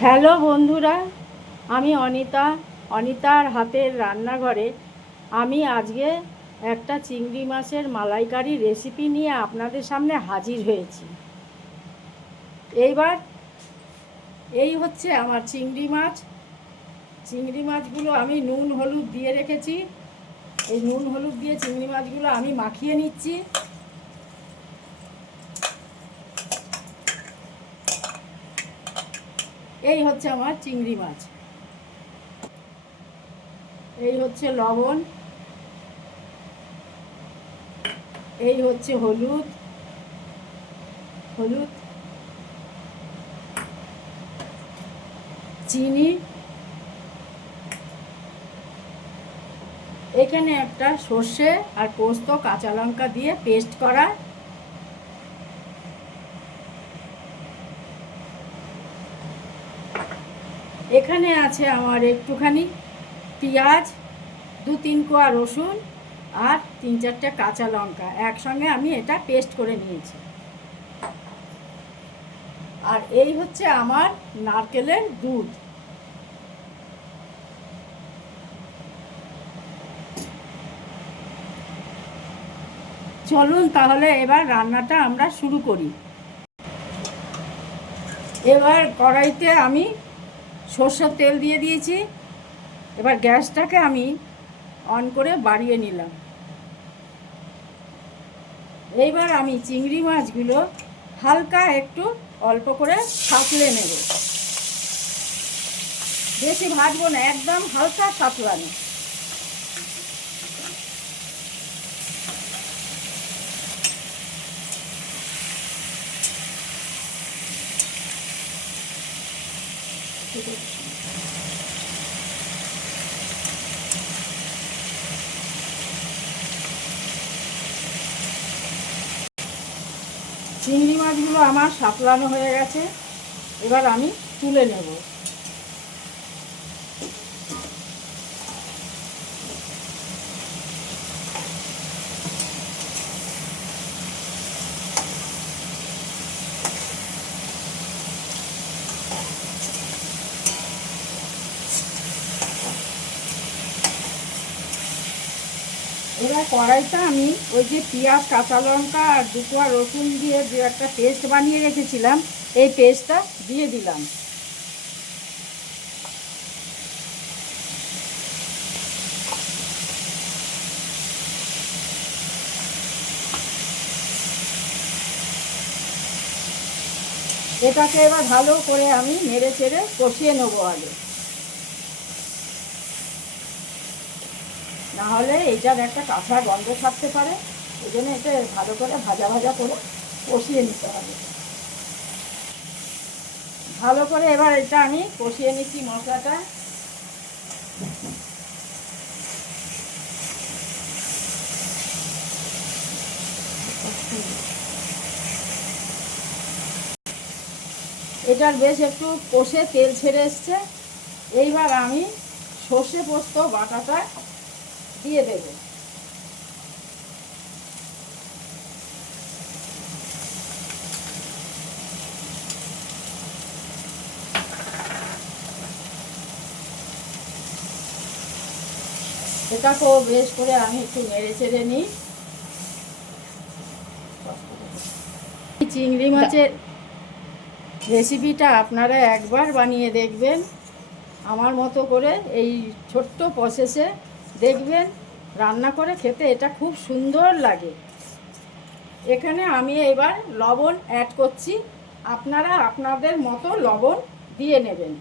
Hello বন্ধুরা, আমি অনিতার হাতের রান্নাঘরে আমি আজকে একটা চিংড়ি মাছের মালাইকারি রেসিপি নিয়ে আপনাদের সামনে হাজির হয়েছি। এইবার এই হচ্ছে আমার চিংড়ি মাছগুলো আমি নুন হলুদ দিয়ে রেখেছি। এই নুন হলুদ দিয়ে চিংড়ি মাছগুলো আমি মাখিয়ে নিচ্ছি। এই হচ্ছে আমার চিংড়ি মাছ, এই হচ্ছে লবণ, এই হচ্ছে হলুদ, চিনি, এখানে একটা সর্ষে আর পোস্ত কাঁচা লঙ্কা দিয়ে পেস্ট করা, এখানে আছে আমার একটুখানি পেঁয়াজ, 2-3 কোয়া রসুন আর 3-4টে কাঁচা লঙ্কা একসঙ্গে আমি এটা পেস্ট করে নিয়েছি। আর এই হচ্ছে আমার নারকেলের দুধ। চলুন তাহলে এবার রান্নাটা আমরা শুরু করি। এবার কড়াইতে আমি সরষের তেল দিয়ে দিয়েছি। এবার গ্যাসটাকে আমি অন করে বাড়িয়ে নিলাম। এইবার আমি চিংড়ি মাছগুলো হালকা একটু অল্প করে সাঁতলে নেব, বেশি ভাজবো না, একদম হালকা সাঁতলানো। চিংড়ি মাছগুলো আমার সাঁতলানো হয়ে গেছে, এবার আমি তুলে নেব। এবার কড়াইটা আমি ওই যে পেঁয়াজ কাঁচা লঙ্কা আর 2 কোয়া রসুন দিয়ে যে একটা পেস্ট বানিয়ে রেখেছিলাম, এই পেস্টটা দিয়ে দিলাম। এটাকে এবার ভালো করে আমি নেড়ে চেড়ে কষিয়ে নেবো আগে, নাহলে এইটার একটা কাঁচা গন্ধ থাকতে পারে। এই জন্য এটা ভালো করে ভাজা ভাজা করে কষিয়ে নিতে হবে। ভালো করে এবার এটা আমি কষিয়ে নিচ্ছি মশলাটা। এটার বেশ একটু কষে তেল ছেড়ে এসছে। এইবার আমি সর্ষে পোস্ত বাটাটা দিয়ে দেব। এটাকেও বেশ করে আমি একটু নেড়ে চেড়ে নিই। চিংড়ি মাছের রেসিপিটা আপনারা একবার বানিয়ে দেখবেন, আমার মতো করে এই ছোট্ট প্রসেসে দেখবেন, রান্না করে খেতে এটা খুব সুন্দর লাগে। এখানে আমি এবার লবণ অ্যাড করছি, আপনারা আপনাদের মতো লবণ দিয়ে নেবেন।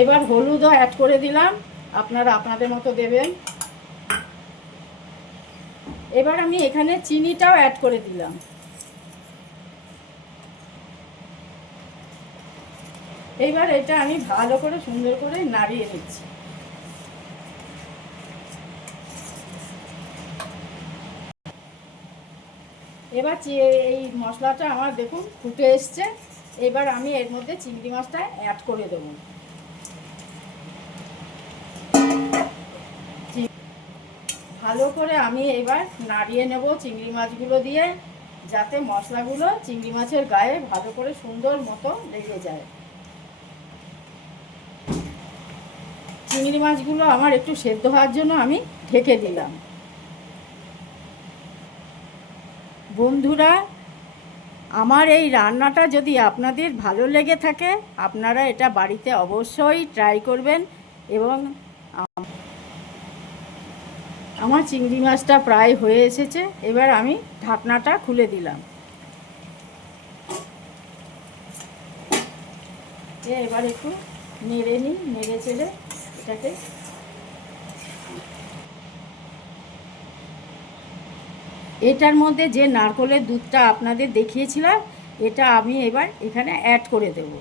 এবার হলুদও অ্যাড করে দিলাম, আপনারা আপনাদের মতো দেবেন। এবার আমি এখানে চিনিটাও অ্যাড করে দিলাম। এইবার এটা আমি ভালো করে সুন্দর করে নাড়িয়ে নিচ্ছি। এবার এই মশলাটা আমার দেখুন ফুটে এসছে। এবার আমি এর মধ্যে চিংড়ি মাছটা অ্যাড করে দেবো। ভালো করে আমি এবার নাড়িয়ে নেব চিংড়ি মাছগুলো দিয়ে, যাতে মশলাগুলো চিংড়ি মাছের গায়ে ভালো করে সুন্দর মতো লেগে যায়। চিংড়ি মাছগুলো আমার একটু সেদ্ধ হওয়ার জন্য আমি ঢেকে দিলাম। বন্ধুরা, আমার এই রান্নাটা যদি আপনাদের ভালো লেগে থাকে, আপনারা এটা বাড়িতে অবশ্যই ট্রাই করবেন। এবং আমার চিংড়ি মাছটা প্রায় হয়ে এসেছে, এবার আমি ঢাকনাটা খুলে দিলাম। এবার একটু নেড়ে নিই, নেড়ে চেড়ে এটাকে। এটার মধ্যে যে নারকেলের দুধটা আপনাদের দেখিয়েছিলাম, এটা আমি এবার এখানে অ্যাড করে দেব।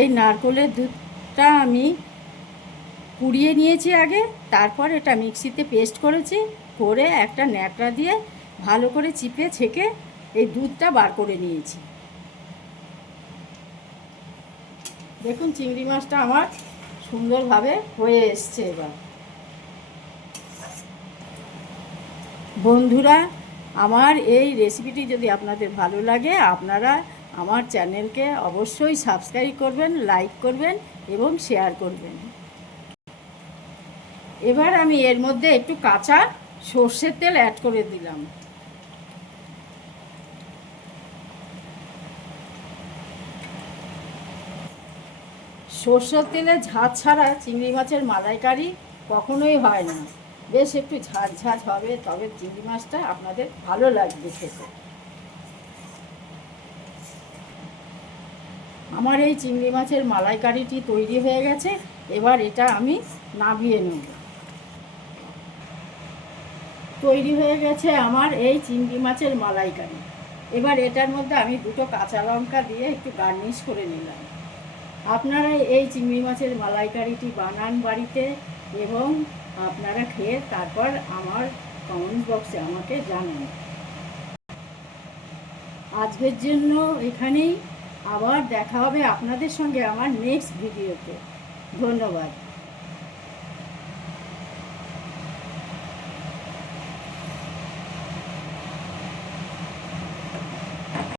এই নারকেলের দুধটা আমি কুড়িয়ে নিয়েছি আগে, তারপর এটা মিক্সিতে পেস্ট করেছি, করে একটা ন্যাকড়া দিয়ে ভালো করে চিপে ছেঁকে এই দুধটা বার করে নিয়েছি। দেখুন চিংড়ি মাছটা আমার সুন্দরভাবে হয়ে এসছে। এবার বন্ধুরা, আমার এই রেসিপিটি যদি আপনাদের ভালো লাগে, আপনারা আমার চ্যানেলকে অবশ্যই সাবস্ক্রাইব করবেন, লাইক করবেন এবং শেয়ার করবেন। এবার আমি এর মধ্যে একটু কাঁচা সর্ষের তেল অ্যাড করে দিলাম। সর্ষের তেলে ঝাঁঝ ছাড়া চিংড়ি মাছের মালাইকারি কখনোই হয় না। বেশ একটু ঝাঁঝ ঝাঁঝ হবে, তবে চিংড়ি মাছটা আপনাদের ভালো লাগবে খেতে। আমার এই চিংড়ি মাছের মালাইকারিটি তৈরি হয়ে গেছে, এবার এটা আমি নামিয়ে নেব। তৈরি হয়ে গেছে আমার এই চিংড়ি মাছের মালাইকারি। এবার এটার মধ্যে আমি দুটো কাঁচা লঙ্কা দিয়ে একটু গার্নিশ করে নিলাম। আপনারা এই চিংড়ি মাছের মালাইকারিটি বানান বাড়িতে, এবং আপনারা খেয়ে তারপর আমার কমেন্ট বক্সে আমাকে জানান। আজকের জন্য এখানেই, আবার দেখা হবে আপনাদের সঙ্গে আমার নেক্সট ভিডিওতে। ধন্যবাদ।